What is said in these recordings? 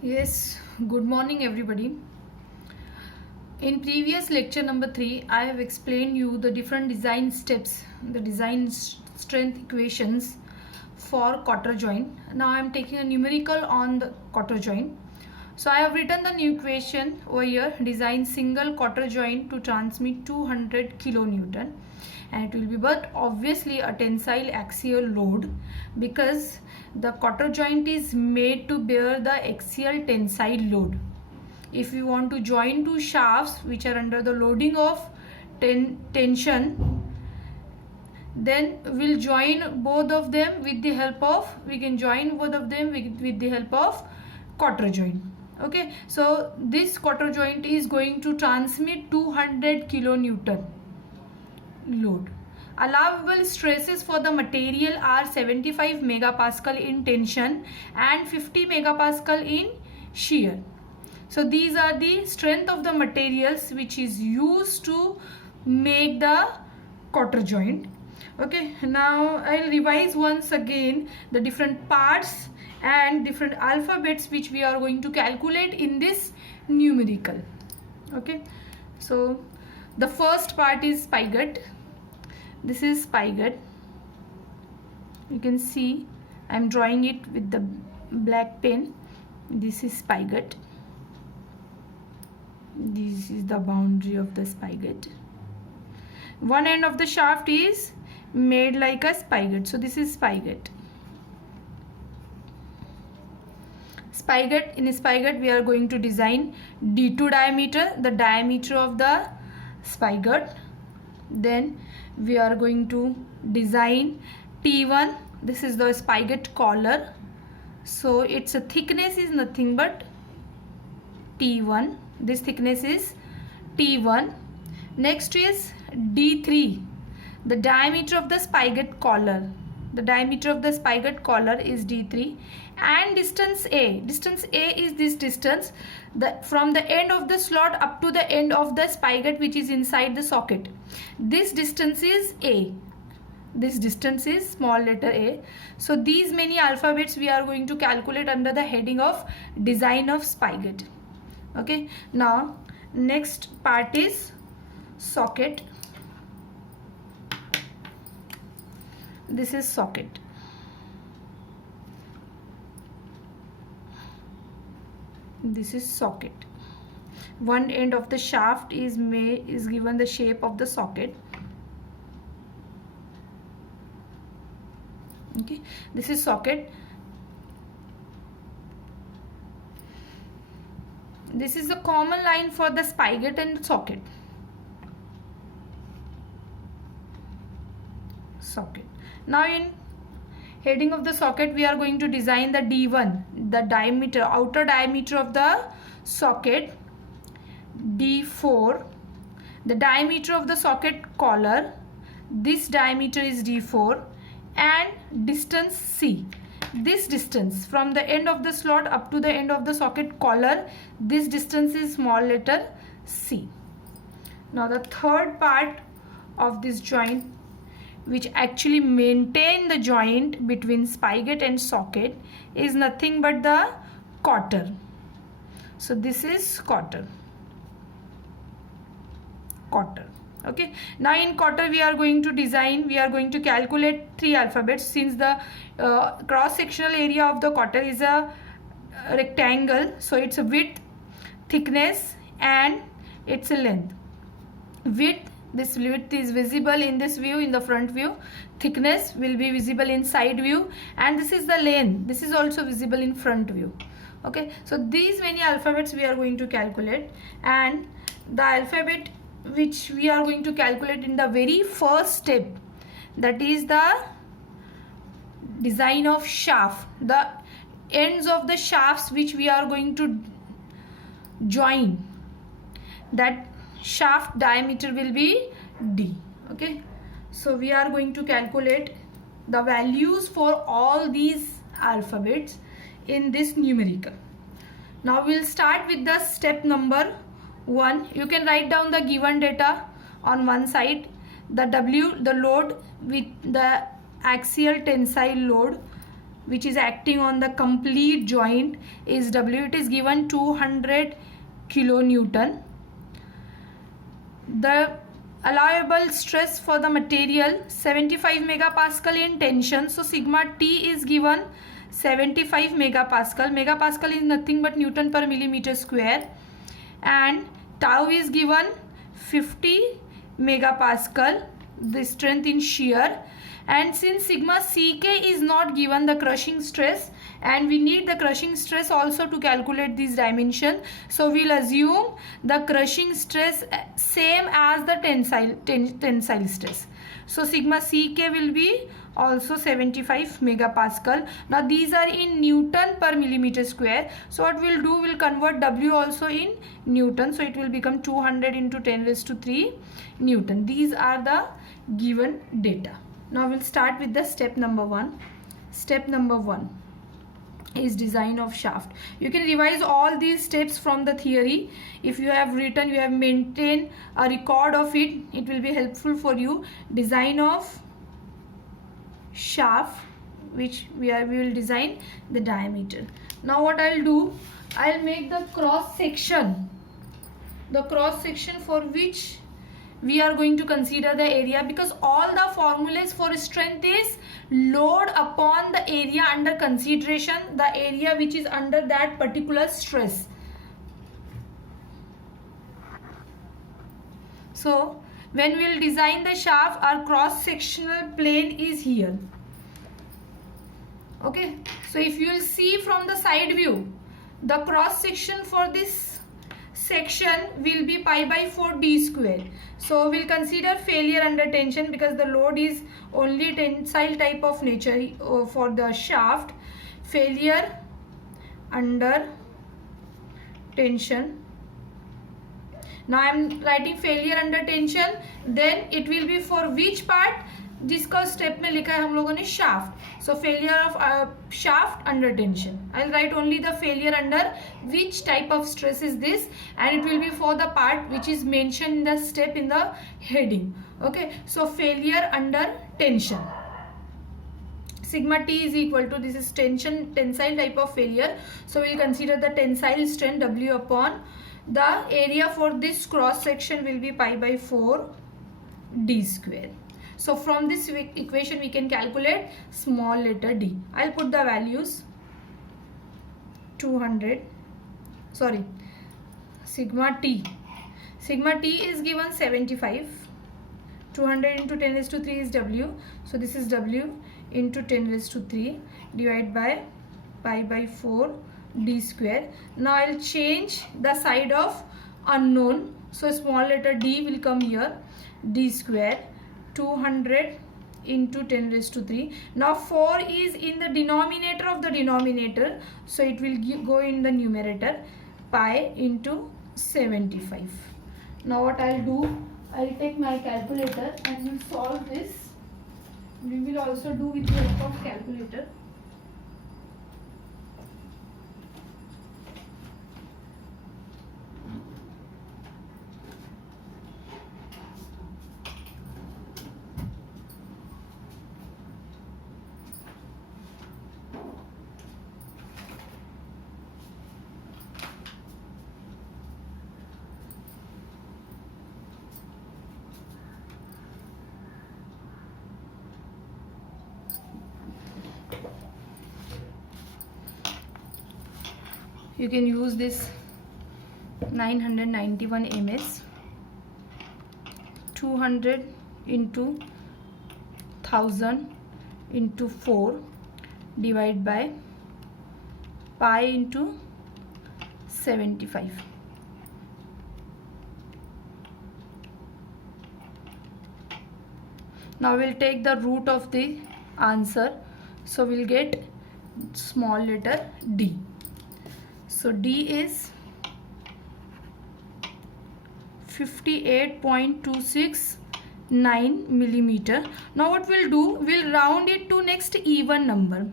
Yes, good morning everybody. In previous lecture number 3, I have explained you the different design steps, the design strength equations for quarter joint. Now I am taking a numerical on the quarter joint. So I have written the new equation over here, design single quarter joint to transmit 200 kilonewton, and it will be but obviously a tensile axial load because the quarter joint is made to bear the axial tensile load. If we want to join two shafts which are under the loading of tension, then we'll join both of them with the help of, we can join both of them with the help of quarter joint. Okay, so this quarter joint is going to transmit 200 kilonewton load. Allowable stresses for the material are 75 megapascal in tension and 50 megapascal in shear. So these are the strength of the materials which is used to make the quarter joint. Okay, now I'll revise once again the different parts and different alphabets which we are going to calculate in this numerical. Okay, so the first part is spigot. This is spigot. You can see I'm drawing it with the black pen. This is spigot. This is the boundary of the spigot. One end of the shaft is made like a spigot, so this is spigot. In spigot we are going to design D2 diameter, the diameter of the spigot. Then we are going to design T1. This is the spigot collar, so its thickness is nothing but T1. This thickness is T1. Next is D3, the diameter of the spigot collar. The diameter of the spigot collar is D3, and distance A. Distance A is this distance from the end of the slot up to the end of the spigot which is inside the socket. This distance is A. This distance is small letter a. So these many alphabets we are going to calculate under the heading of design of spigot. Okay, now next part is socket. This is socket. This is socket. One end of the shaft is given the shape of the socket. Okay, this is socket. This is the common line for the spigot and socket. Socket. Now in heading of the socket we are going to design the D1, the diameter, outer diameter of the socket. D4, the diameter of the socket collar. This diameter is D4, and distance C. This distance from the end of the slot up to the end of the socket collar, this distance is small letter C. Now the third part of this joint, which actually maintain the joint between spigot and socket, is nothing but the cotter. So this is cotter. Okay, now in cotter we are going to calculate three alphabets. Since the cross sectional area of the cotter is a rectangle, so its width, thickness, and its length. Width, this width is visible in this view, in the front view. Thickness will be visible in side view, and this is the length. This is also visible in front view. Okay, so these many alphabets we are going to calculate, and the alphabet which we are going to calculate in the very first step, that is the design of shaft, the ends of the shafts which we are going to join, that shaft diameter will be D. Okay, so we are going to calculate the values for all these alphabets in this numerical. Now we'll start with the step number 1. You can write down the given data on one side. The W, the load with the axial tensile load. which is acting on the complete joint is W. It is given 200 kilonewton. The allowable stress for the material 75 megapascal in tension. So sigma T is given 75 megapascal. Megapascal is nothing but Newton per millimeter square, and tau is given 50 megapascal, the strength in shear. And since sigma Ck is not given the crushing stress, and we need the crushing stress also to calculate this dimension, so we'll assume the crushing stress same as the tensile stress. So sigma Ck will be also 75 megapascal. Now these are in Newton per millimeter square. So what we'll do, we'll convert W also in Newton. So it will become 200 into 10 raised to 3 Newton. These are the given data. Now we'll start with the step number 1. Step number 1 is design of shaft. You can revise all these steps from the theory. If you have written, you have maintained a record of it, it will be helpful for you. Design of shaft, which we will design the diameter. Now what I'll do, I'll make the cross section for which we are going to consider the area, because all the formulas for strength is load upon the area under consideration, the area which is under that particular stress. So when we will design the shaft, our cross sectional plane is here. Okay, so if you will see from the side view, the cross section for this section will be pi by 4 d square. So we'll consider failure under tension, because the load is only tensile type of nature for the shaft. Failure under tension. Now I am writing failure under tension, then it will be for which part, जिसका step में लिखा है हम लोगों ने shaft. So failure of shaft under tension. I'll write only the failure under which type of stress is this, and it will be for the part which is mentioned in the step in the heading. Okay, so failure under tension. Sigma T is equal to, this is tensile type of failure. So we'll consider the tensile strength W upon the area for this cross section will be pi by 4 d square. So from this equation we can calculate small letter d. I'll put the values. 200, sorry, sigma T. Sigma T is given 75. 200 into 10 raised to 3 is W. So this is W into 10 raised to 3 divided by pi by 4 d square. Now I'll change the side of unknown. So small letter d will come here. D square. 200 into 10 raised to 3. Now 4 is in the denominator of the denominator, so it will go in the numerator. Pi into 75. Now what I'll do, I'll take my calculator and we'll solve this. We will also do with the help of calculator. You can use this 991 ms. 200 into 1000 into 4 divided by pi into 75. Now we'll take the root of the answer, so we'll get small letter d. So D is 58.269 millimeter. Now what we'll do, we'll round it to next even number.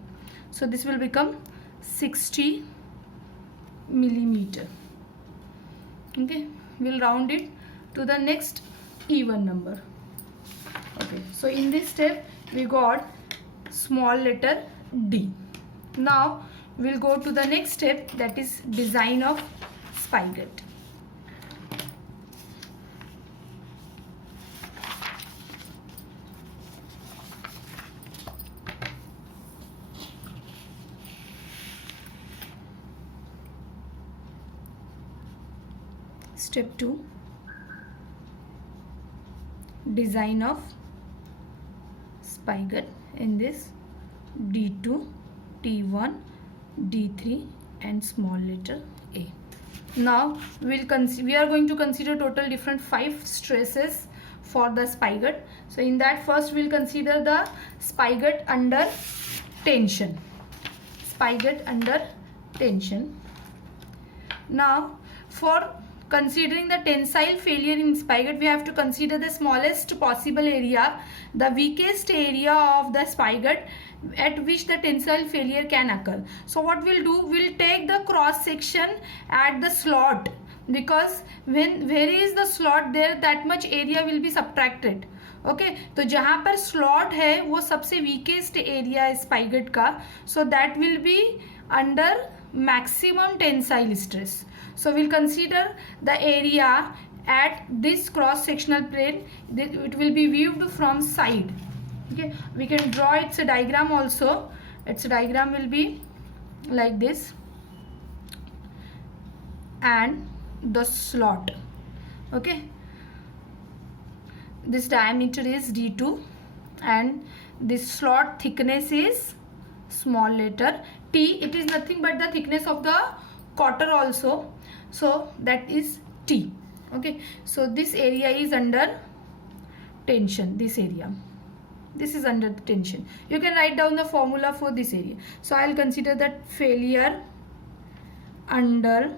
So this will become 60 millimeter. Okay, we'll round it to the next even number. Okay, so in this step we got small letter d. Now we'll go to the next step, that is design of spigot. Step 2, design of spigot in this D2, T1, D3 and small letter a. Now we are going to consider total different 5 stresses for the spigot. So in that, first we'll consider the spigot under tension. Spigot under tension. Now for considering the tensile failure in spigot, we have to consider the smallest possible area, the weakest area of the spigot at which the tensile failure can occur. So what we'll do, we'll take the cross section at the slot, because when where is the slot, there that much area will be subtracted. Okay तो जहाँ पर slot है वो सबसे weakest area है स्पाइगट का, so that will be under maximum tensile stress. So we'll consider the area at this cross sectional plane. It will be viewed from side. Okay, we can draw its diagram also. Its diagram will be like this, and the slot. Okay, this diameter is D2 and this slot thickness is small letter t. It is nothing but the thickness of the quarter also, so that is t. Okay, so this area is under tension. This area, this is under tension. You can write down the formula for this area. So I will consider that failure under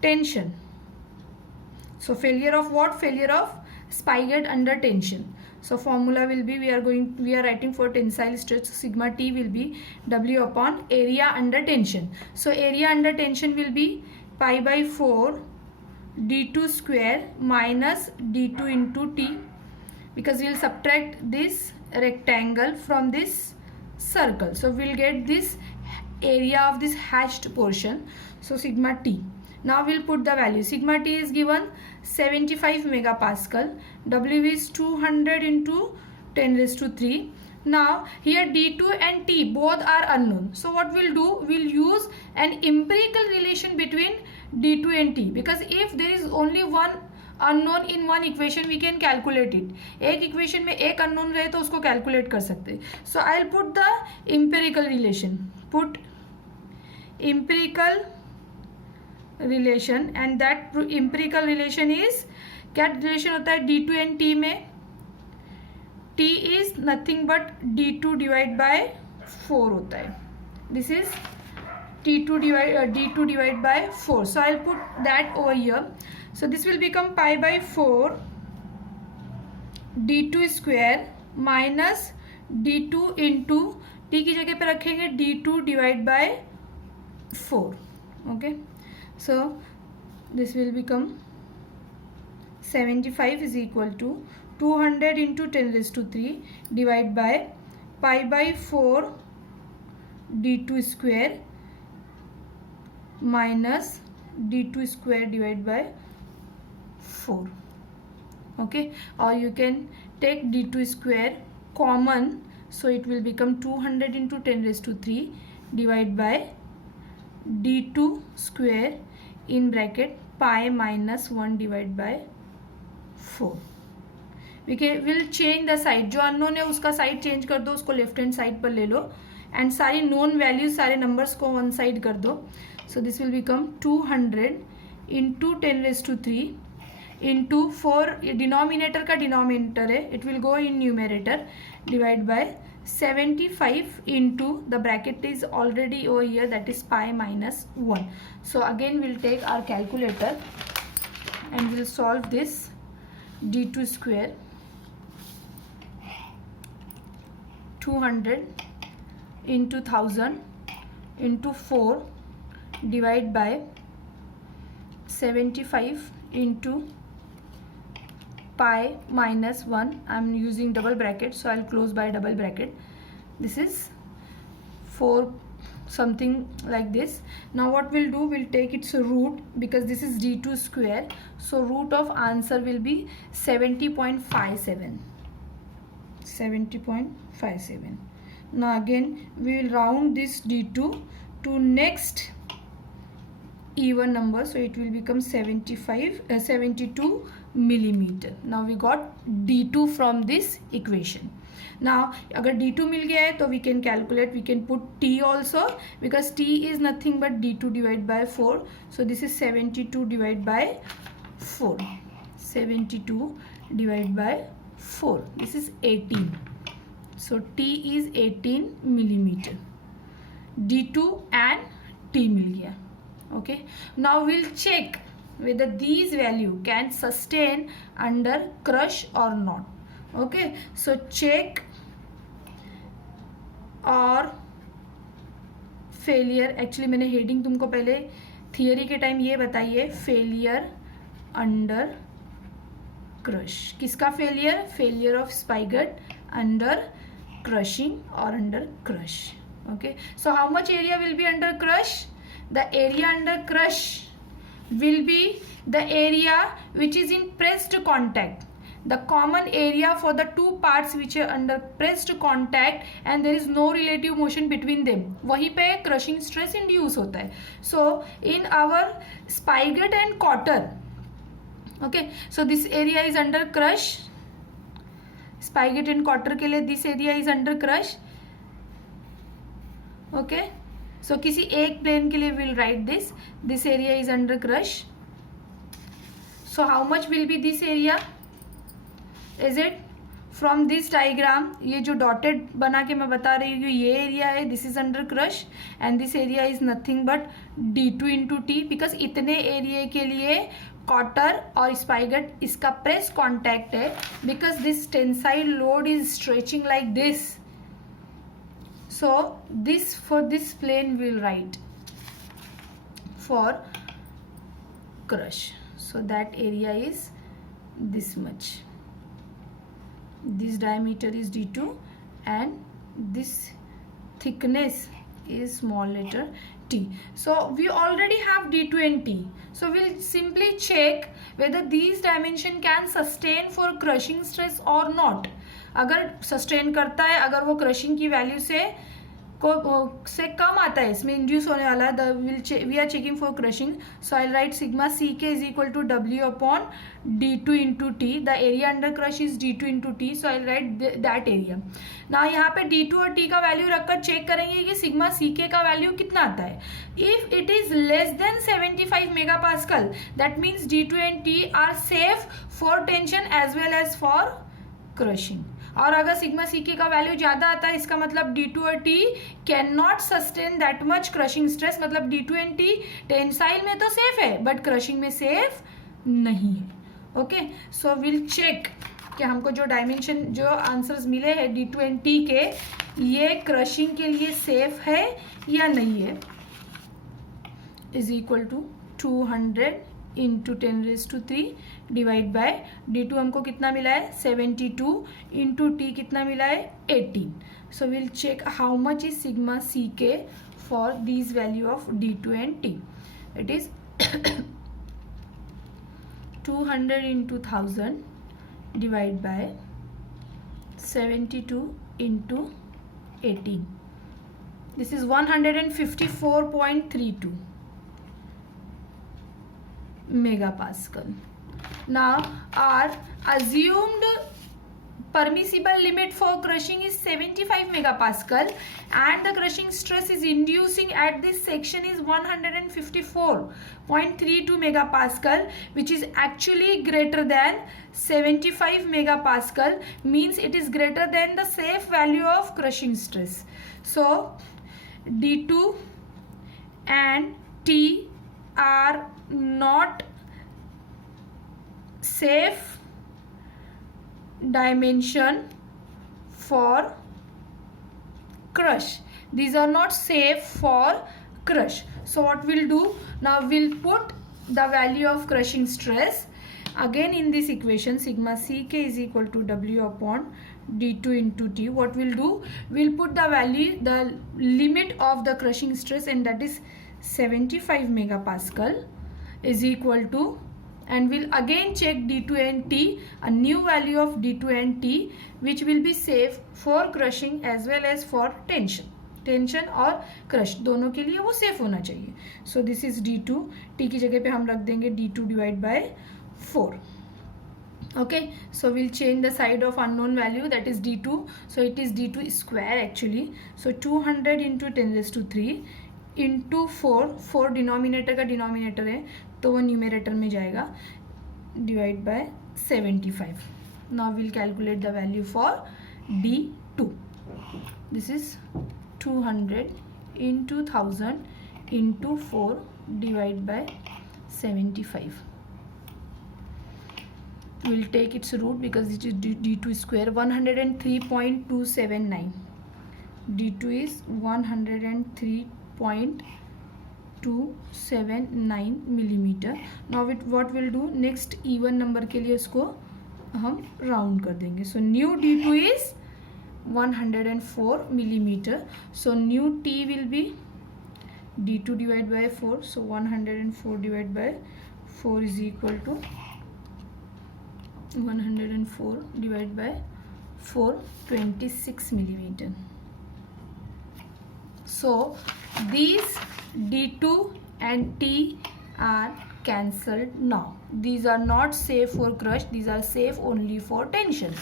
tension. So failure of what? Failure of spigot under tension. So formula will be, we are writing for tensile stress, sigma T will be W upon area under tension. So area under tension will be pi by 4 D2 square minus D2 into T, because we will subtract this rectangle from this circle. So we will get this area of this hashed portion. So sigma T. Now we'll put the value. Sigma T is given 75 megapascal. W is 200 into 10 raised to 3. Now here D2 and T both are unknown. So what we'll do, we'll use an empirical relation between D2 and T, because if there is only one unknown in one equation, we can calculate it. एक equation में एक unknown रहे तो उसको calculate कर सकते हैं. So I'll put the empirical relation. Put empirical relation, and that empirical relation is, क्या relation होता है D2 and T में? T is nothing but D2 divided by 4 होता है. This is D2 divided by 4. So I'll put that over here. So this will become pi by 4 D2 square minus D2 into T की जगह पे रखेंगे D2 divided by 4. Okay. So this will become 75 is equal to 200 into 10 raised to 3 divided by pi by 4 D2 square minus D2 square divided by 4. Okay, or you can take D2 square common, so it will become 200 into 10 raised to 3 divided by D2 square in bracket pi minus 1 divided by 4. will change the side. जो unknown है उसका side change कर दो, उसको left hand side पर ले लो, and सारी known values, सारे numbers को one side कर दो. So this will become 200 into 10 raised to 3 into 4, denominator का denominator है, it will go in numerator, divided by 75 into, the bracket is already over here, that is pi minus 1. So again we'll take our calculator and we'll solve this. D2 square 200 into 1000 into 4 divided by 75 into pi minus 1. I'm using double bracket, so I'll close by double bracket. This is 4 something like this. Now what we'll do, we'll take its root because this is d2 square, so root of answer will be 70.57. 70.57. Now again we will round this d2 to next even number, so it will become 72 millimeter. Now we got d2 from this equation. Now अगर d2 मिल गया है तो we can calculate, we can put t also because t is nothing but d2 divided by 4. So this is 72 divided by 4. 72 divided by 4. This is 18. So t is 18 millimeter. d2 and t मिल गया. Okay. Now we'll check whether these value can sustain under crush or not. Okay. So check और failure, actually मैंने heading तुमको पहले theory के time ये बताइए, failure under crush. किसका failure? Failure of spigot under crushing और under crush. Okay, so how much area will be under crush? The area under crush will be the area which is in pressed contact, the common area for the two parts which are under pressed contact and there is no relative motion between them. वहीं पे crushing stress induce होता है. So in our spigot and cotter, okay, so this area is under crush. Spigot and cotter के लिए this area is under crush. Okay. So किसी एक plane के लिए we'll write this area is under crush. So how much will be this area? Is it from this diagram? ये जो dotted बना के मैं बता रही हूँ ये एरिया है, this is under crush and this area is nothing but d2 into t because इतने एरिया के लिए कॉटर और स्पाइगेट इसका प्रेस कॉन्टैक्ट है because this tensile load is stretching like this. So this for this plane we'll write for crush. So that area is this much. This diameter is d2 and this thickness is small letter t. So we already have d2 and t. So we'll simply check whether these dimension can sustain for crushing stress or not. अगर sustain करता है, अगर वो crushing की value से कम आता है, इसमें इंड्यूस होने वाला we are checking for crushing. So I write sigma C K is equal to W upon d2 into T. The area under crush is d2 into T. So I write that area. ना यहाँ पे d2 और t का value रखकर check करेंगे कि sigma C के का वैल्यू कितना आता है. If it is less than 75 mega pascal that means d2 and t are safe for tension as well as for crushing. और अगर सिग्मा सी के का वैल्यू ज़्यादा आता है इसका मतलब d2 और t can not sustain that much crushing stress. मतलब d2 एंड t टेंसाइल में तो सेफ है बट क्रशिंग में सेफ नहीं है. ओके, सो विल चेक कि हमको जो डायमेंशन जो आंसर्स मिले हैं d2 एंड t के ये क्रशिंग के लिए सेफ है या नहीं है. Is equal to 200 into 10⁻³ divide by d2 हमको कितना मिला है 72 इंटू t कितना मिला है 18. So will check how much is sigma C K for this value of d2 and t. It is 200 into 1000 divide by 72 into 18. This is 154.32 megapascal. Now our assumed permissible limit for crushing is 75 megapascal and the crushing stress is inducing at this section is 154.32 megapascal, which is actually greater than 75 megapascal, means it is greater than the safe value of crushing stress. So d2 and t are not safe dimension for crush. These are not safe for crush. So what we'll do now, we'll put the value of crushing stress again in this equation. Sigma ck is equal to w upon d2 into t. What we'll do, we'll put the value, the limit of the crushing stress, and that is 75 megapascal is equal to, and we'll again check d2 and t, a new value of d2 and t which will be safe for crushing as well as for tension और crush दोनों के लिए वो safe होना चाहिए. सो this is d2, t की जगह पे हम रख देंगे d2 divide by 4. Okay, so we'll change the side of unknown value, that is d2. So it is d2 square actually. So 200 into 10 raised to 3 into 4 denominator का denominator है तो वो न्यूमरेटर में जाएगा, divide bye 75. Now will calculate the value for d2. This is 200 into 1000 into 4 divided by 75. We'll take its root because it is d2 square. 103.279. d2 is 103.279 millimeter. Now what we'll do, next even number के लिए इसको हम round कर देंगे. So new d2 is 104 millimeter. So new t will be d2 divided by 4. So 104 divided by 4 is equal to 104 divided by 4, 26 millimeter. So these d2 and t are cancelled now. These are not safe for crush, these are safe only for tension.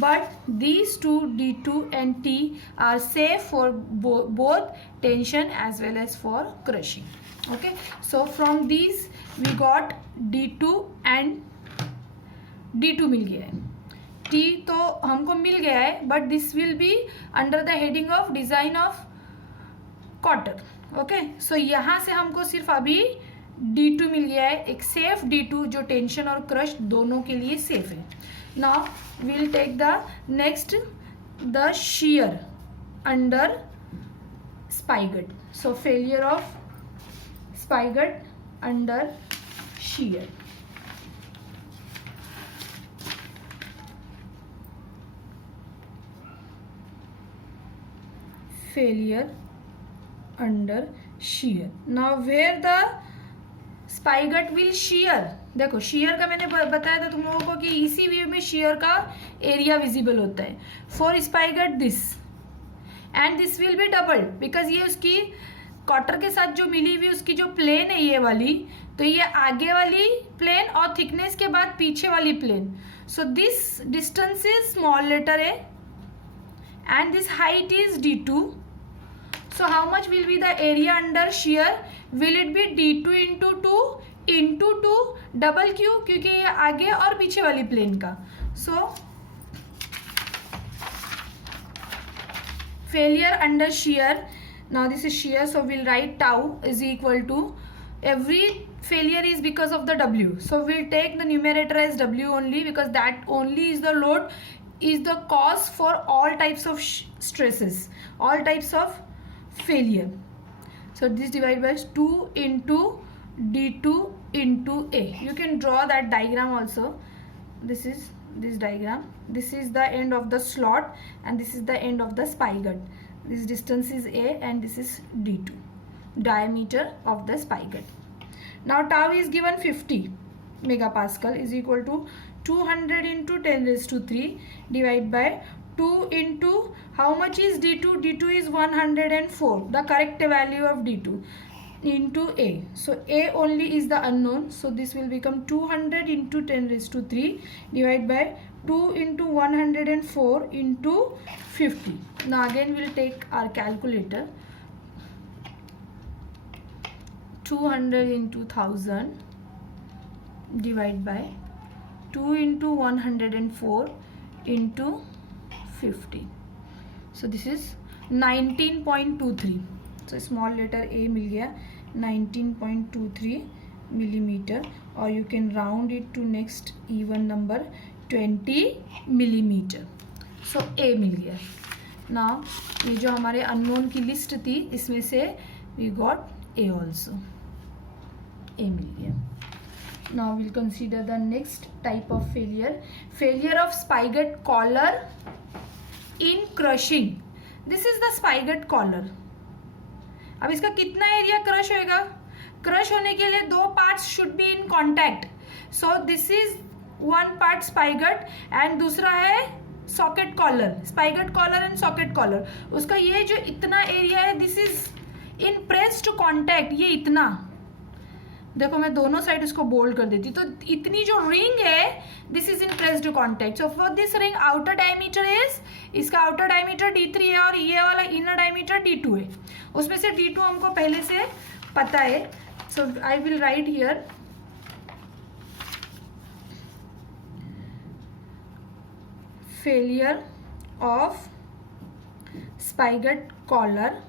But these two d2 and t are safe for both tension as well as for crushing. Okay, so from these we got d2 and d2 मिल गया है. t तो हमको मिल गया है, but this will be under the heading of design of cotter. Okay, so यहाँ से हमको सिर्फ अभी d2 मिल गया है, एक सेफ d2 जो टेंशन और क्रश दोनों के लिए सेफ है. Now we'll take the next, the shear under spigot. So failure of spigot under shear. Failure under shear. Now where the spigot will shear, देखो shear का मैंने बताया था तुम लोगों को कि इसी व्यू में shear का एरिया विजिबल होता है. For spigot this and this will be double because ये उसकी कॉटर के साथ जो मिली हुई उसकी जो प्लेन है ये वाली, तो ये आगे वाली प्लेन और थिकनेस के बाद पीछे वाली plane. So this distance is small letter A and this height is d2. So how much will be the area under shear? Will it be d2 into 2 into 2 double q, क्योंकि ये आगे और पीछे वाली प्लेन का. So failure under shear. Now this is shear, so we'll write tau is equal to, every failure is because of the w, so we'll take the numerator as w only because that only is the load, is the cause for all types of stresses, all types of failure. So this divided by 2 into d2 into a. You can draw that diagram also. This is this diagram. This is the end of the slot and this is the end of the spigot. This distance is a and this is d2, diameter of the spigot. Now tau is given 50 megapascal is equal to 200 into 10 raised to 3 divided by 2 into how much is d2? d2 is 104, the correct value of d2 into a. So a only is the unknown, so this will become 200 into 10 raised to 3 divided by 2 into 104 into 50. Now again we'll take our calculator. 200 into 1000 divided by 2 into 104 into 50. So this is 19.23. So small letter a मिल गया 19.23 millimeter, or you can round it to next even number 20 millimeter. So a मिल गया. Now ये जो हमारे unknown की list थी इसमें से we got a also. A मिल गया. Now we'll consider the next type of failure. Failure of spigot collar in crushing. This is the spigot collar. अब इसका कितना एरिया क्रश होएगा? क्रश होने के लिए दो parts should be in contact. So this is one part spigot and दूसरा है socket collar. Spigot collar and socket collar. उसका ये जो इतना एरिया है this is in pressed contact. ये इतना देखो, मैं दोनों साइड इसको बोल्ड कर देती. तो इतनी जो रिंग है this is in pressed contact. So for this ring outer diameter is, इसका आउटर डायमीटर D3 है और ये वाला इनर डायमीटर D2 है. उसमें से D2 हमको पहले से पता है. So I will write here failure of spigot collar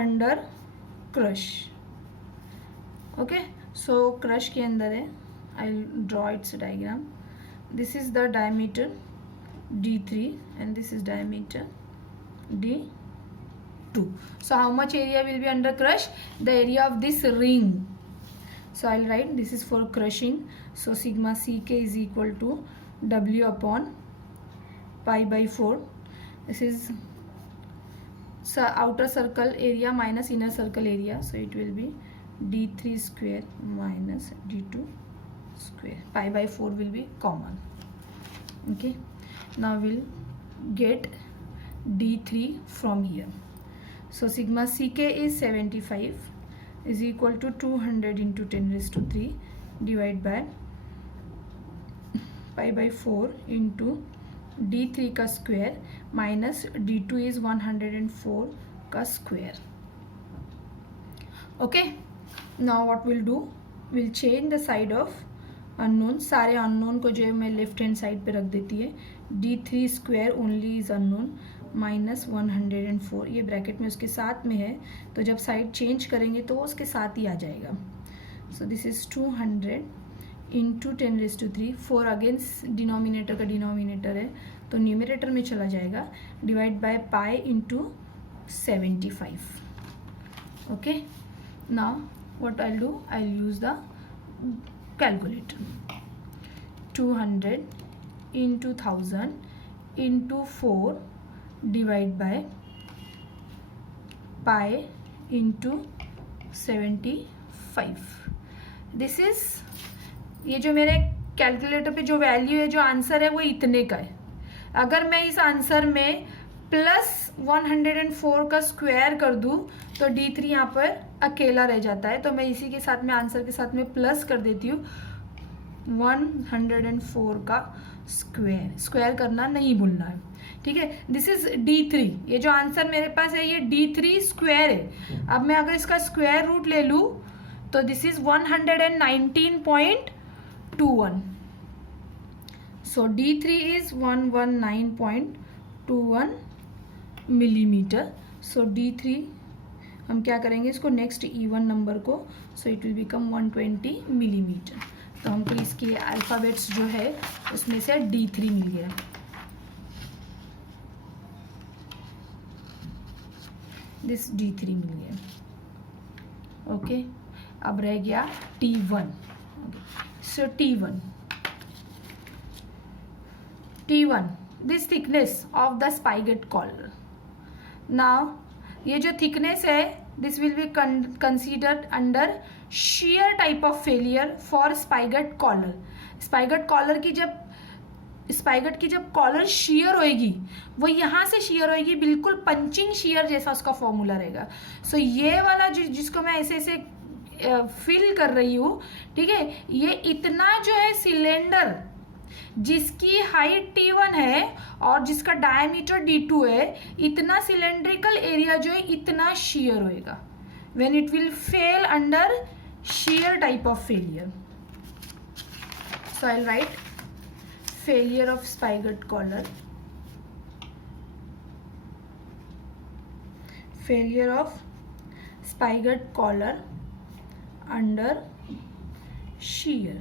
under crush. Okay, so crush के अंदर है. I draw its diagram. This is the diameter D3 and this is diameter D2. So how much area will be under crush? The area of this ring. So I'll write this is for crushing. So sigma Ck is equal to W upon pi by 4. This is outer circle area minus inner circle area. So it will be D3 square minus D2 square. Pi by 4 will be common. Okay. Now we'll get D3 from here. So sigma Ck is 75 is equal to 200 into 10 raised to 3 divided by pi by 4 into D3 का square minus D2 is 104 का square. Okay. Now what we'll do? We'll change the side of unknown. सारे unknown को जो है मैं left hand side पे रख देती है. D3 square only is unknown minus 104. ये ब्रैकेट में उसके साथ में है, तो जब साइड चेंज करेंगे तो वो उसके साथ ही आ जाएगा. So this is 200 into 10 raise to 3. 4 against denominator का डिनोमिनेटर है तो न्यूमरेटर में चला जाएगा. Divide by pi into 75. Okay. Now what I do, I use the calculator. 200 into 1000 into 4 divide by pi into 75. This is, ये जो मेरे calculator पे जो वैल्यू है, जो आंसर है वो इतने का है. अगर मैं इस आंसर में प्लस 104 का स्क्वायर कर दूं तो D3 यहाँ पर अकेला रह जाता है. तो मैं इसी के साथ में आंसर के साथ में प्लस कर देती हूँ 104 का स्क्वायर. स्क्वायर करना नहीं भूलना है. ठीक है. This is D3. ये जो आंसर मेरे पास है ये D3 स्क्वायर है. अब मैं अगर इसका स्क्वायर रूट ले लूँ तो this is 119.21. So D3 is 119.21 millimetre. So D3 हम क्या करेंगे, इसको नेक्स्ट इवन नंबर को, so it will become 120 millimetre. तो हमको इसके अल्फ़ाबेट्स जो है उसमें से D3 मिल गया. दिस D3 मिल गया. ओके. अब रह गया T1. So T1 this thickness of the spigot collar. Now ये जो थिकनेस है this will be considered under shear type of failure for spigot collar. Spigot की जब कॉलर shear होएगी वो यहाँ से shear होएगी, बिल्कुल पंचिंग shear जैसा उसका फॉर्मूला रहेगा. सो ये वाला जिसको मैं ऐसे ऐसे फिल कर रही हूँ, ठीक है, ये इतना जो है सिलेंडर जिसकी हाइट T1 है और जिसका डायमीटर D2 है, इतना सिलेंड्रिकल एरिया जो है इतना shear होएगा when it will fail under shear type of failure. So I'll write failure of spigot collar. Failure of spigot collar under shear.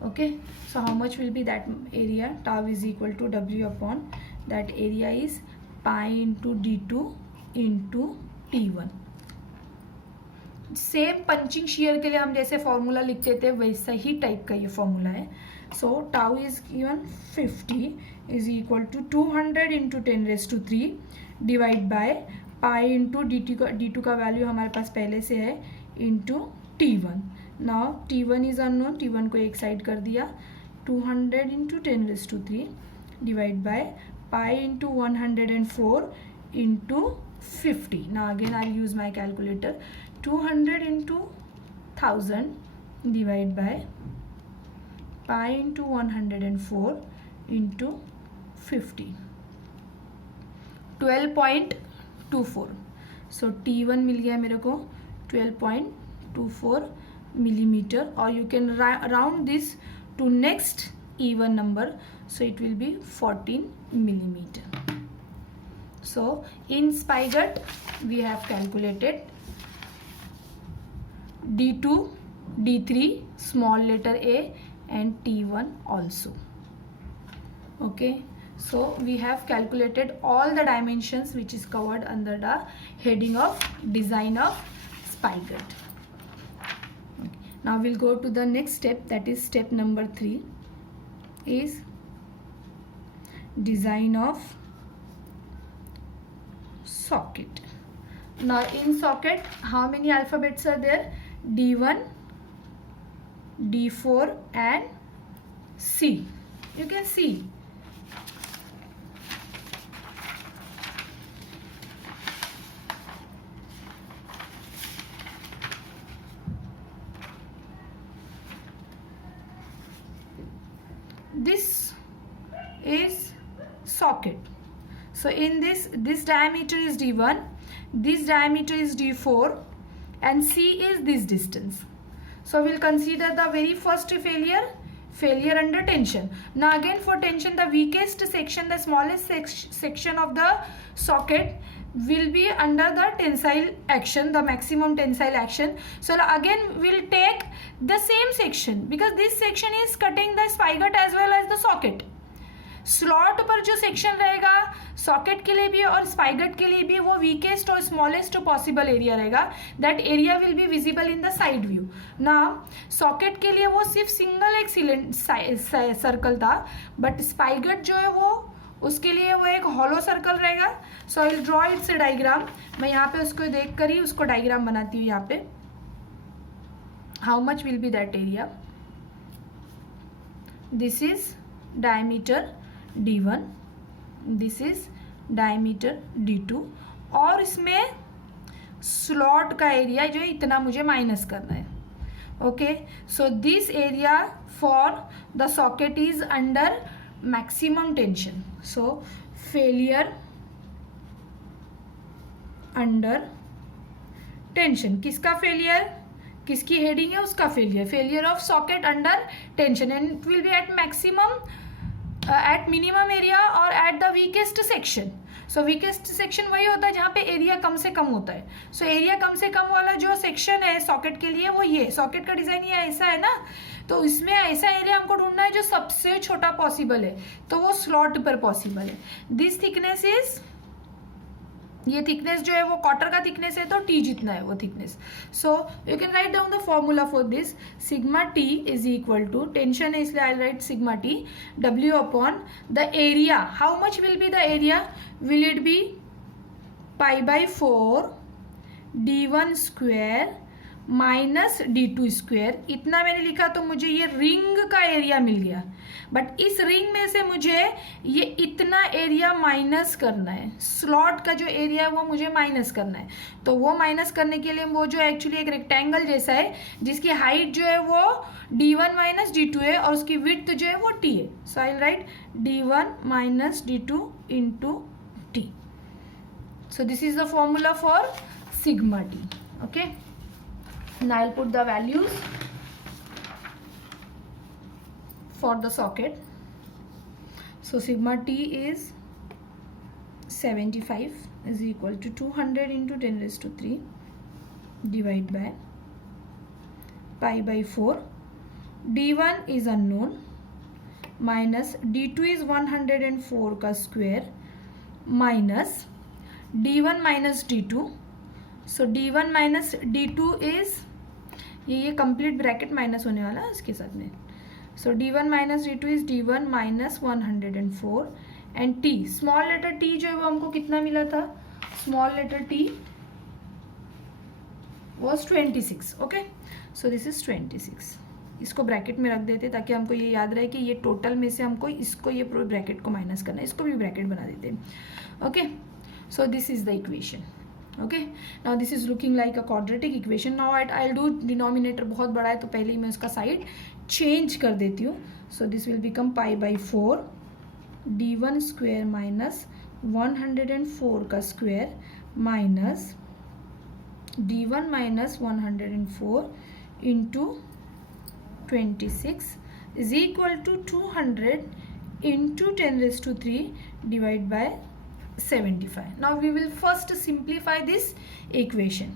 Okay, so how much will be that area? Tau is equal to W upon that area is pi into D2 into T1. Same punching shear के लिए हम जैसे formula लिखते थे वैसा ही type का ये formula है. So tau is given 50 is equal to 200 into 10⁻³ divide by pi into D two का वैल्यू हमारे पास पहले से है into T1. Now T1 is unknown, T1 को एक साइड कर दिया. 200 into 10⁻³ divide by pi into 104 into 50. Now again I'll use my calculator. 200 into 1000 divide by pi into 104 into 50. 12.24. So T1 मिल गया मेरे को 12.24 millimeter, or you can round this to next even number, so it will be 14 millimeter. So in spigot we have calculated D2, D3, small letter a, and T1 also. Okay, so we have calculated all the dimensions which is covered under the heading of design of spigot. Okay. Now we'll go to the next step, that is step number 3 is design of socket. Now in socket how many alphabets are there? D1, D4 and C. You can see. This is socket. So in this diameter is D1, this diameter is D4 and C is this distance. So we'll consider the very first failure under tension. Now again for tension, the weakest section, the smallest section of the socket will be under the tensile action, the maximum tensile action. So again we'll take the same section because this section is cutting the spigot as well as the socket. Slot पर जो section रहेगा socket के लिए भी और स्पाइगट के लिए भी वो वीकेस्ट और स्मॉलेस्ट पॉसिबल एरिया रहेगा. That area will be visible in the side view. ना सॉकेट के लिए वो सिर्फ सिंगल एक सर्कल था, बट स्पाइगट जो है वो उसके लिए वो एक हॉलो सर्कल रहेगा. So I will draw its diagram. मैं यहाँ पे उसको देख कर ही उसको डायग्राम बनाती हूँ. यहाँ पे how much will B that area. This is diameter D1, this is diameter D2 और इसमें स्लॉट का एरिया जो है इतना मुझे माइनस करना है. Okay, so this area for the socket is under maximum tension. So failure under tension. किसका फेलियर, किसकी हेडिंग है उसका failure. Failure of socket under tension and it will be at maximum at minimum area और at the weakest section. So weakest section वही होता है जहाँ पे एरिया कम से कम होता है. सो एरिया कम से कम वाला जो सेक्शन है सॉकेट के लिए वो ये सॉकेट का डिजाइन ये ऐसा है ना, तो इसमें ऐसा एरिया हमको ढूंढना है जो सबसे छोटा पॉसिबल है, तो वो स्लॉट पर पॉसिबल है. दिस थिकनेस इज, ये थिकनेस जो है वो क्वार्टर का थिकनेस है तो टी जितना है वो thickness. So you can write down the formula for this. Sigma T is equal to, tension है इसलिए I write sigma T, W upon the area. How much will be the area, will it be π/4 D1 square minus D2 square. इतना मैंने लिखा तो मुझे ये ring का area मिल गया, बट इस रिंग में से मुझे ये इतना एरिया माइनस करना है. स्लॉट का जो एरिया है वो मुझे माइनस करना है. तो वो माइनस करने के लिए वो जो एक्चुअली एक रेक्टेंगल जैसा है जिसकी हाइट जो है वो D1 माइनस D2 है और उसकी विड्थ जो है वो T है. So I will write D1 minus D2 into T. So this is the formula for sigma T. Okay, now I'll put the values for the socket. So sigma T is 75 is equal to 200 into 10⁻³ divide by π/4. D1 is unknown minus D2 is 104 का square minus D1 minus D2. So d1 minus d2 is ये complete bracket minus होने वाला है इसके साथ में. So d1 minus d2 is d1 minus 104 and t, small letter t जो है वो हमको कितना मिला था, small letter t was 26. Okay, so this is 26. इसको ब्रैकेट में रख देते ताकि हमको ये याद रहे कि ये टोटल में से हमको इसको ये ब्रैकेट को माइनस करना है, इसको भी ब्रैकेट बना देते हैं. Okay, so this is the equation. Okay, now this is looking like a quadratic equation. Now I will do, denominator बहुत बड़ा है तो पहले ही मैं उसका साइड चेंज कर देती हूँ. So this will become pi by 4 d1 square minus 104 का square minus d1 minus 104 into 26 is equal to 200 into 10 raised to 3 divided by 75. Now we will first simplify this equation.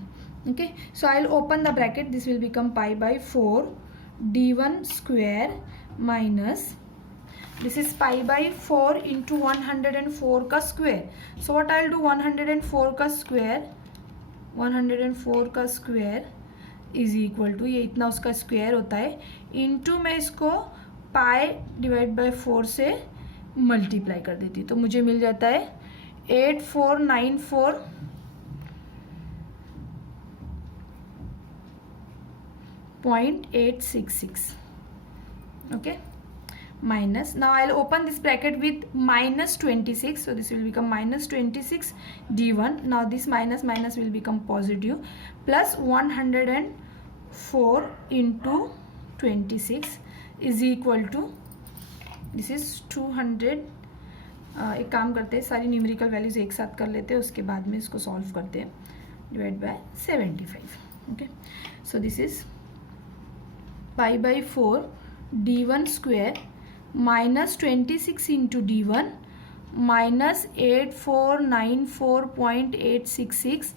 Okay, so I'll open the bracket. This will become pi by 4 d1 square minus, this is pi by 4 into 104 का square. So what I'll do, 104 का square, 104 का square is equal to, ये इतना उसका square होता है, into मैं इसको पाई डिवाइड बाय 4 से मल्टीप्लाई कर देती हूँ तो मुझे मिल जाता है 8494.866. Okay, minus, now I'll open this bracket with minus 26, so this will become minus 26 d1. Now this minus minus will become positive, plus 104 into 26 is equal to, this is 200. एक काम करते हैं, सारी न्यूमेरिकल वैल्यूज एक साथ कर लेते हैं, उसके बाद में इसको सॉल्व करते हैं. Divide by 75. Okay, so this is pi by 4 d1 square minus 26 into d1 minus 8494.866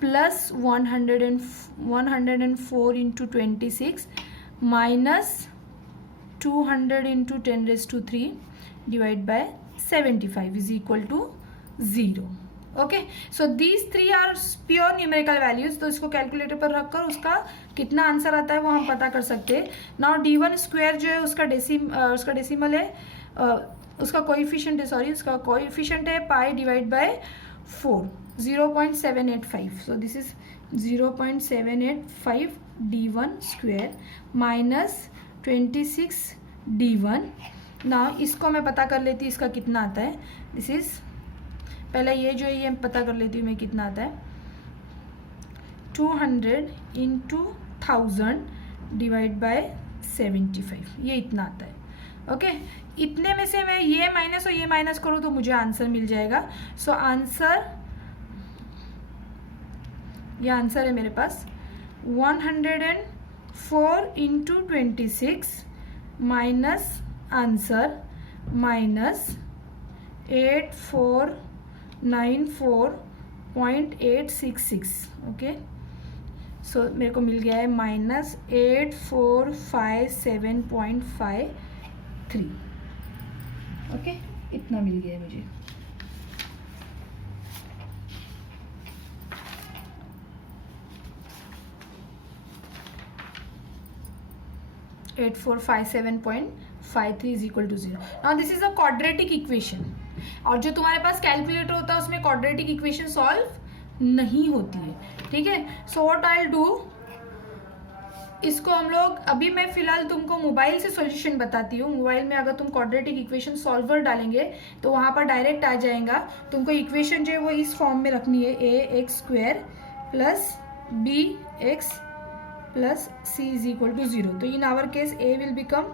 plus 104 into 26 minus 200 into 10 raised to 3 divided by 75 is equal to 0. Okay, so these 3 are pure numerical values. तो इसको calculator पर रखकर उसका कितना answer आता है वो हम पता कर सकते हैं. नाउ d1 स्क्वायर जो है उसका डेसिमल है, उसका कोएफिशिएंट है, सॉरी उसका कोएफिशिएंट है pi divide by 4, 0.785. So this is 0.785 d1 square minus 26 d1. Now इसको मैं पता कर लेती हूँ इसका कितना आता है. दिस इज, पहले ये जो है ये पता कर लेती हूँ मैं कितना आता है. 200 इंटू 1000 डिवाइड बाय 75, ये इतना आता है. ओके, इतने में से मैं ये माइनस और ये माइनस करूँ तो मुझे आंसर मिल जाएगा. सो आंसर, ये आंसर है मेरे पास 104 into 26 minus answer minus 8494.866. Okay, so मेरे को मिल गया है माइनस 8457.53. ओके, इतना मिल गया है मुझे. (8457.53 is equal to 0. Now this is a quadratic equation. और जो तुम्हारे पास कैलकुलेटर होता है उसमें क्वाड्रेटिक इक्वेशन सॉल्व नहीं होती है. ठीक है, so what I will do, इसको हम लोग, अभी मैं फिलहाल तुमको मोबाइल से सॉल्यूशन बताती हूँ. मोबाइल में अगर तुम क्वाड्रेटिक इक्वेशन सॉल्वर डालेंगे तो वहाँ पर डायरेक्ट आ जाएगा. तुमको इक्वेशन जो है वो इस फॉर्म में रखनी है, ax square plus bx plus c is equal to 0. तो in our case a will become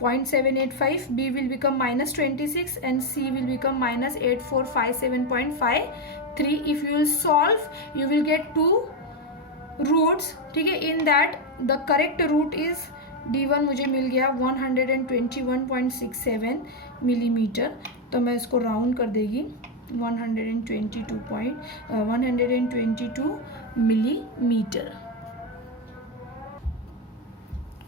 0.785, b will become minus 26 and c will become minus 8457.53. If you will solve, you will get 2 roots. ठीक है, in that the correct root is d1 मुझे मिल गया 121.67 millimetre. तो मैं इसको round कर देगी 122 millimetre.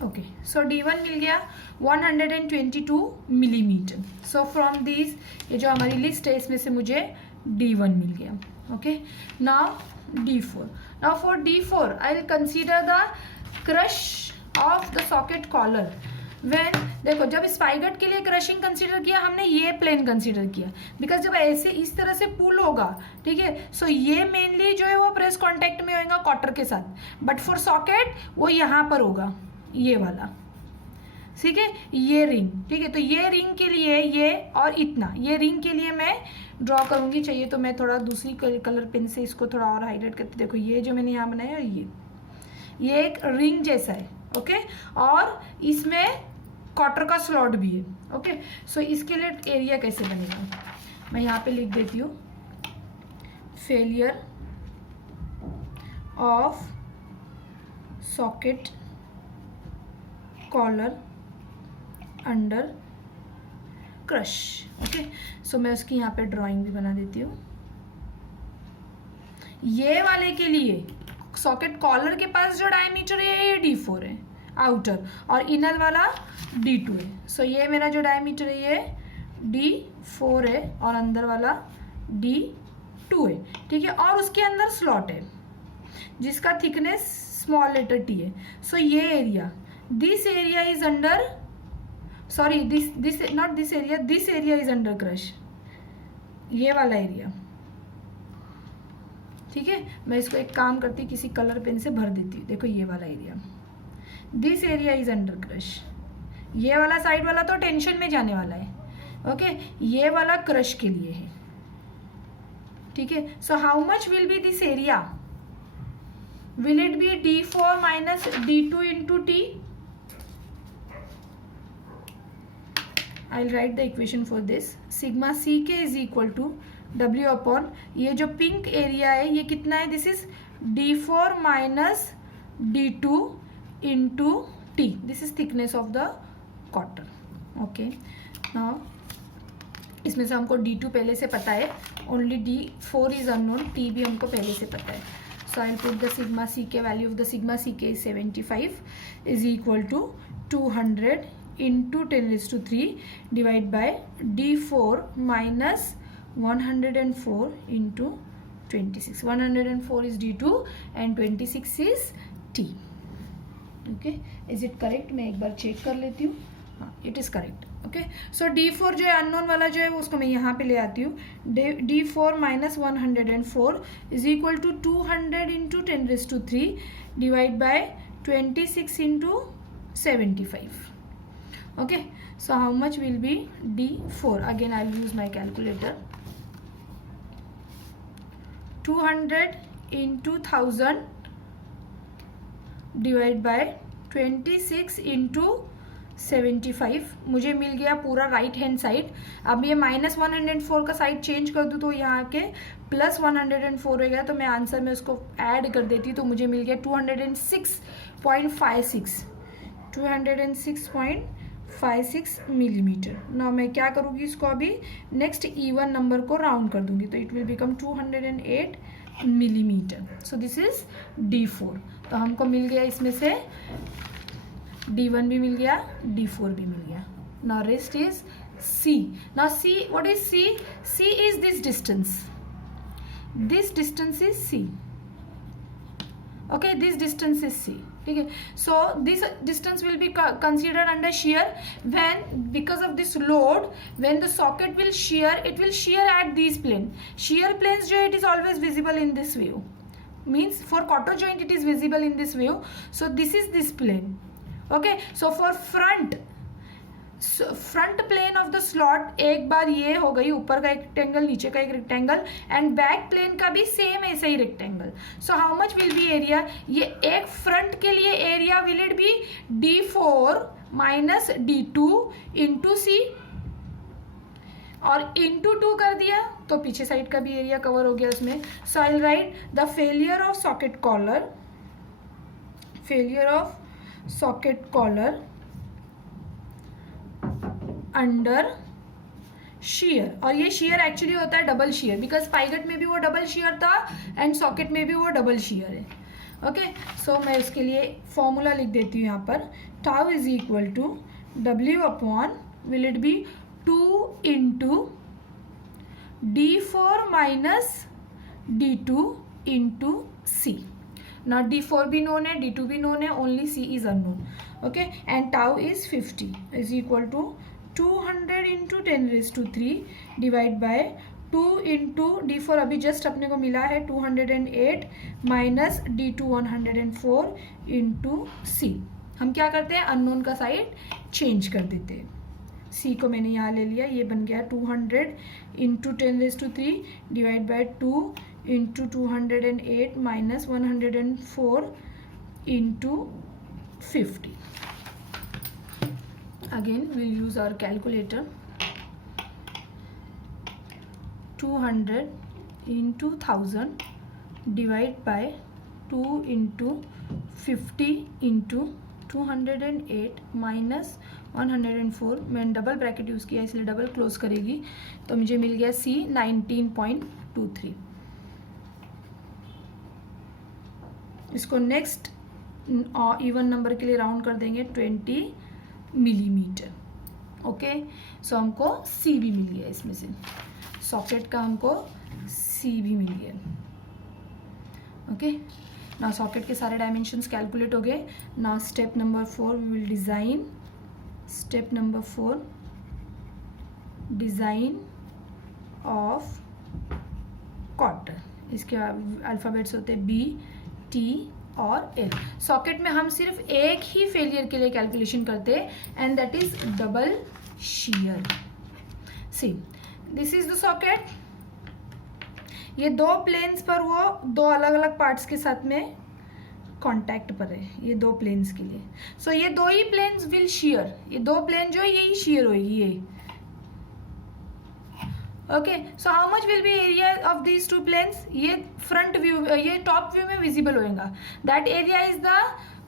Okay, सो d1 मिल गया 122 मिलीमीटर. सो फ्रॉम दिस, ये जो हमारी लिस्ट है इसमें से मुझे d1 मिल गया. Okay, now D4. Now for D4 I will consider the crush of the socket collar. When देखो जब स्पाइगट के लिए क्रशिंग कंसीडर किया हमने ये प्लेन कंसीडर किया, बिकॉज जब ऐसे इस तरह से पुल होगा, ठीक है, सो ये मेनली जो है वो प्रेस कांटेक्ट में होगा कॉटर के साथ, बट फॉर सॉकेट वो यहाँ पर होगा, ये वाला, ठीक है, ये रिंग, ठीक है। तो ये रिंग के लिए ये और इतना, ये रिंग के लिए मैं ड्रॉ करूंगी, चाहिए तो मैं थोड़ा दूसरी कलर पेन से इसको थोड़ा और हाईलाइट करती, देखो ये जो मैंने यहाँ बनाया ये एक रिंग जैसा है, ओके, और इसमें क्वार्टर का स्लॉट भी है, ओके। सो इसके लिए एरिया कैसे बनेगा, मैं यहाँ पे लिख देती हूँ, failure of socket collar under crush, okay. So मैं उसकी यहाँ पे ड्राइंग भी बना देती हूँ। ये वाले के लिए सॉकेट कॉलर के पास जो डायमीटर है ये D4 है आउटर, और इनर वाला D2 है। सो ये मेरा जो डायमीटर है ये D4 है और अंदर वाला D2 है, ठीक है, और उसके अंदर स्लॉट है जिसका थिकनेस स्मॉल लेटर t है। सो ये area, this area is under, sorry this not this area, this area is under crush, ये वाला एरिया, ठीक है। मैं इसको एक काम करती हूँ, किसी कलर पेन से भर देती हूँ, देखो ये वाला area, this area is under crush, ये वाला साइड वाला तो टेंशन में जाने वाला है, ओके, ये वाला क्रश के लिए है, ठीक है। So how much will be this area, will it be D4 minus D2 into T, I will write the equation for this, sigma CK is equal to W upon, ये जो pink area है ये कितना है, this is D4 minus D2 into T, this is thickness of the cotter, okay. Now इसमें से हमको D2 पहले से पता है, only D4 is unknown, T भी हमको पहले से पता है। So I will put the sigma CK, value of the sigma CK is 75 is equal to 200 into 10⁻³ divide by D4 minus 104 into 26. 104 is D2 and 26 is T. Okay, is it correct? मैं एक बार check कर लेती हूँ, हाँ it is correct. Okay, so D4 जो है unknown वाला जो है वो उसको मैं यहाँ पे ले आती हूँ, D4 minus 104 is equal to 200 into 10⁻³ divide by 26 into 75. Okay, so how much will be D4? Again I will use my calculator. 200 into 1000 divide bye 26 into 75, मुझे मिल गया पूरा राइट हैंड साइड। अब ये माइनस 104 का साइड चेंज कर दूँ तो यहाँ के प्लस 104 हो गया, तो मैं आंसर में उसको ऐड कर देती तो मुझे मिल गया 206.56 मिलीमीटर। ना मैं क्या करूँगी, इसको अभी नेक्स्ट इवन नंबर को राउंड कर दूंगी, तो it will become 208 millimetre. So this is D4। तो हमको मिल गया इसमें से D1 भी मिल गया, D4 भी मिल गया। Now rest is C। Now C, what is C? C is this distance, this distance is C, okay, this distance is C, ठीक है। So this distance will be considered under shear when, because of this load, when the socket will shear, it will shear at these plane. Shear planes जो है, it is always visible in this view, means for quarter joint it is visible in this view. So this is this plane, okay. So for front plane of the slot एक बार ये हो गई, ऊपर का एक रेक्टेंगल, नीचे का एक रेक्टेंगल, एंड बैक प्लेन का भी सेम ऐसा ही rectangle. So how much will be area, ये एक फ्रंट के लिए area will it be D4 minus D2 into C, और इंटू 2 कर दिया तो पीछे साइड का भी एरिया कवर हो गया उसमें। So I will write the failure of socket collar under shear, और ये शेयर एक्चुअली होता है डबल शेयर, बिकॉज स्पाइगट में भी वो डबल शेयर था एंड सॉकेट में भी वो डबल शेयर है, ओके। सो मैं उसके लिए फॉर्मूला लिख देती हूँ यहाँ पर, tau is equal to W अपॉन, will it be 2 into D4 minus D2 into C. Now D4 भी known है, D2 भी known है, only C is unknown. Okay, and tau is 50 is equal to 200 into 10 raised to 3 divide by 2 into D4 अभी just अपने को मिला है 208 minus D2 104 into C. हम क्या करते हैं, अननोन का साइड चेंज कर देते हैं. C को मैंने यहाँ ले लिया, ये बन गया 200 into 10 raise to 3 divide by 2 into 208 minus 104 into 50. Again will use our calculator. 200 into 1000 divide by 2 into 50 into 208 minus 104. मैंने डबल ब्रैकेट यूज़ किया इसलिए डबल क्लोज करेगी, तो मुझे मिल गया C 19.23. इसको नेक्स्ट इवन नंबर के लिए राउंड कर देंगे 20 मिलीमीटर. ओके, सो हमको C भी मिल गया, इसमें से सॉकेट का हमको C भी मिल गया. ओके, नाउ सॉकेट के सारे डायमेंशंस कैलकुलेट हो गए. Now step number 4 we will design. Step number 4 design of cotter. इसके अल्फ़ाबेट्स होते हैं B, T और L. सॉकेट में हम सिर्फ एक ही फेलियर के लिए कैलकुलेशन करते हैं, and that is double shear. See, this is the socket. ये दो प्लेन्स पर वो दो अलग अलग पार्ट्स के साथ में कांटेक्ट पर है, ये दो प्लेन्स के लिए. सो ये दो ही प्लेन्स विल शेयर. ये दो प्लेन जो है यही शेयर होगी ये. Okay, so how much will be area of these two planes. ये फ्रंट व्यू, ये टॉप व्यू में विजिबल होएगा. That area is the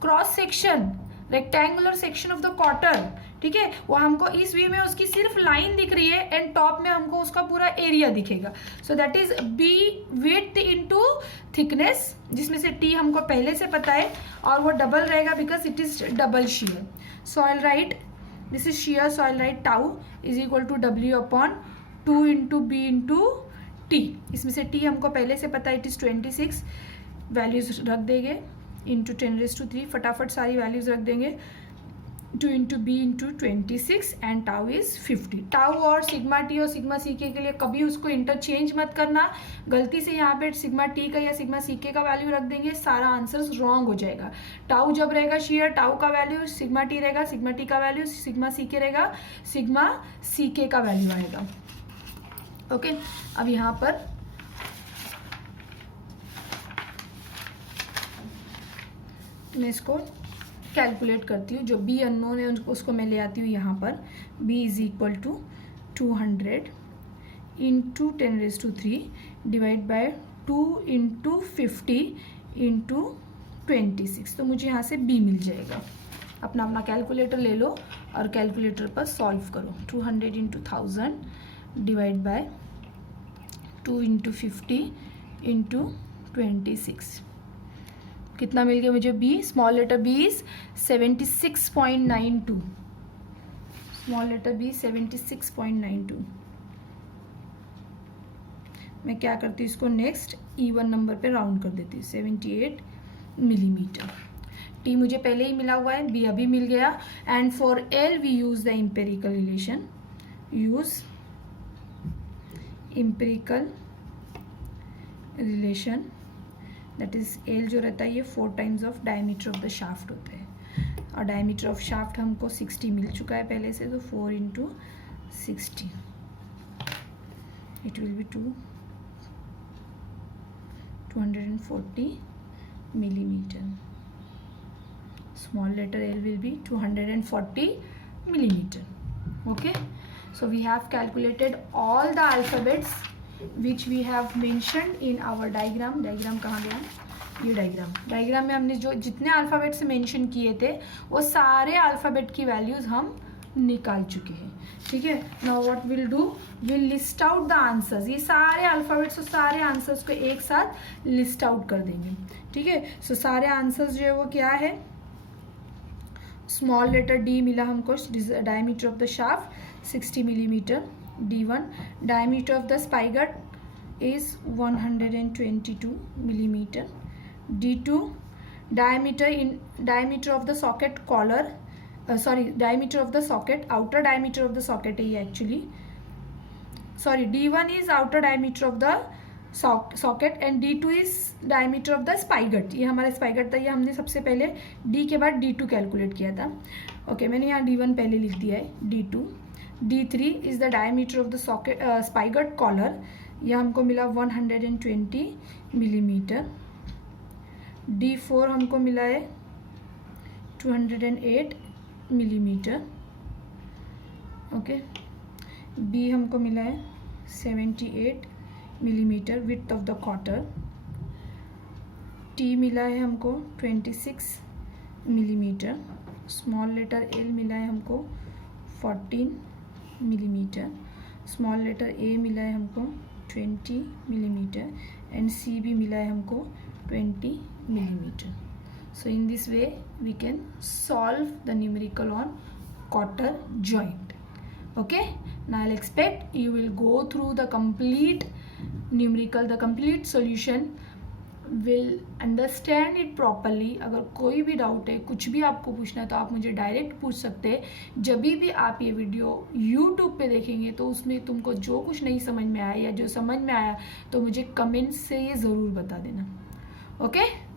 cross section, rectangular section of the cotter. ठीक है, वो हमको इस व्यू में उसकी सिर्फ लाइन दिख रही है, एंड टॉप में हमको उसका पूरा एरिया दिखेगा. So that is B width into thickness, जिसमें से टी हमको पहले से पता है, और वो डबल रहेगा because it is double shear. So I write this is shear, so I write tau is equal to W upon 2 into B into T. इसमें से टी हमको पहले से पता है, इट इज 26. वैल्यूज रख देंगे इंटू 10 रेज टू 3, फटाफट सारी वैल्यूज रख देंगे. 2 into B into 26 and tau is 50. Tau और सिग्मा टी और सिग्मा सी के लिए कभी उसको इंटरचेंज मत करना. गलती से यहाँ पे सिग्मा टी का या सिग्मा सी के का वैल्यू रख देंगे, सारा आंसर रॉन्ग हो जाएगा. टाउ जब रहेगा शेयर, टाउ का वैल्यू सिग्मा टी रहेगा, सिग्मा टी का वैल्यू सिग्मा सी के रहेगा, सिग्मा सी के का वैल्यू आएगा. ओके, अब यहाँ पर मैं इसको कैलकुलेट करती हूँ. जो B अननोन है उसको मैं ले आती हूँ यहाँ पर. B is equal to 200 into 10 raise to 3 divide by 2 into 50 into 26. तो मुझे यहाँ से B मिल जाएगा. अपना अपना कैलकुलेटर ले लो और कैलकुलेटर पर सॉल्व करो. 200 into 1000 divide by 2 into 50 into 26. कितना मिल गया मुझे B. Small letter B is 76.92. Small letter B 76.92. मैं क्या करती हूँ, इसको नेक्स्ट इवन नंबर पे राउंड कर देती हूँ. 78 मिलीमीटर. T मुझे पहले ही मिला हुआ है, B अभी मिल गया. And for L we use the empirical relation. Use empirical relation, that is L जो रहता है ये 4 times of diameter of the shaft होता है, और डायमीटर ऑफ शाफ्ट हमको 60 मिल चुका है पहले से. तो 4 into 60 it will be 240 millimetre. Small letter L will be 240 millimeter. Okay, so we have calculated all the alphabets which we have mentioned in our diagram. Diagram कहाँ गया, ये डायग्राम में हमने जो जितने अल्फ़ाबेट्स मेंशन किए थे वो सारे अल्फ़ाबेट की वैल्यूज़ हम निकाल चुके हैं. ठीक है, now what will do, will list out the answers. ये सारे अल्फ़ाबेट्स और सारे आंसर्स को एक साथ लिस्ट आउट कर देंगे. ठीक है, सो सारे आंसर्स जो है वो क्या है. स्मॉल लेटर D मिला हमको, diameter of the shaft 60 millimetre. D1 diameter of the spigot is 122 millimeter. D2 diameter of the socket collar, diameter of the socket, outer diameter of the socket है ये actually. Sorry, D1 is outer diameter of the socket and D2 is diameter of the spigot. ये हमारा spigot था, ये हमने सबसे पहले D के बाद D2 कैलकुलेट किया था. ओके, मैंने यहाँ D1 पहले लिख दिया है. D2. D3 is the diameter of the socket spigot collar. ये हमको मिला 120 मिलीमीटर. D4 हमको मिला है 208 मिलीमीटर. ओके, B हमको मिला है 78 millimetre width of the quarter. T मिला है हमको 26 मिलीमीटर. स्मॉल लेटर L मिला है हमको 14 मिलीमीटर. स्मॉल लेटर A मिला है हमको 20 मिलीमीटर एंड C भी मिला है हमको 20 millimeter. So in this way we can solve the numerical on quarter joint. Okay, now I'll expect you will go through the complete numerical, the complete solution, will understand it properly. अगर कोई भी doubt है, कुछ भी आपको पूछना है तो आप मुझे डायरेक्ट पूछ सकते हैं. जब भी आप ये वीडियो YouTube पे देखेंगे तो उसमें तुमको जो कुछ नहीं समझ में आया या जो समझ में आया तो मुझे कमेंट्स से ये ज़रूर बता देना. ओके.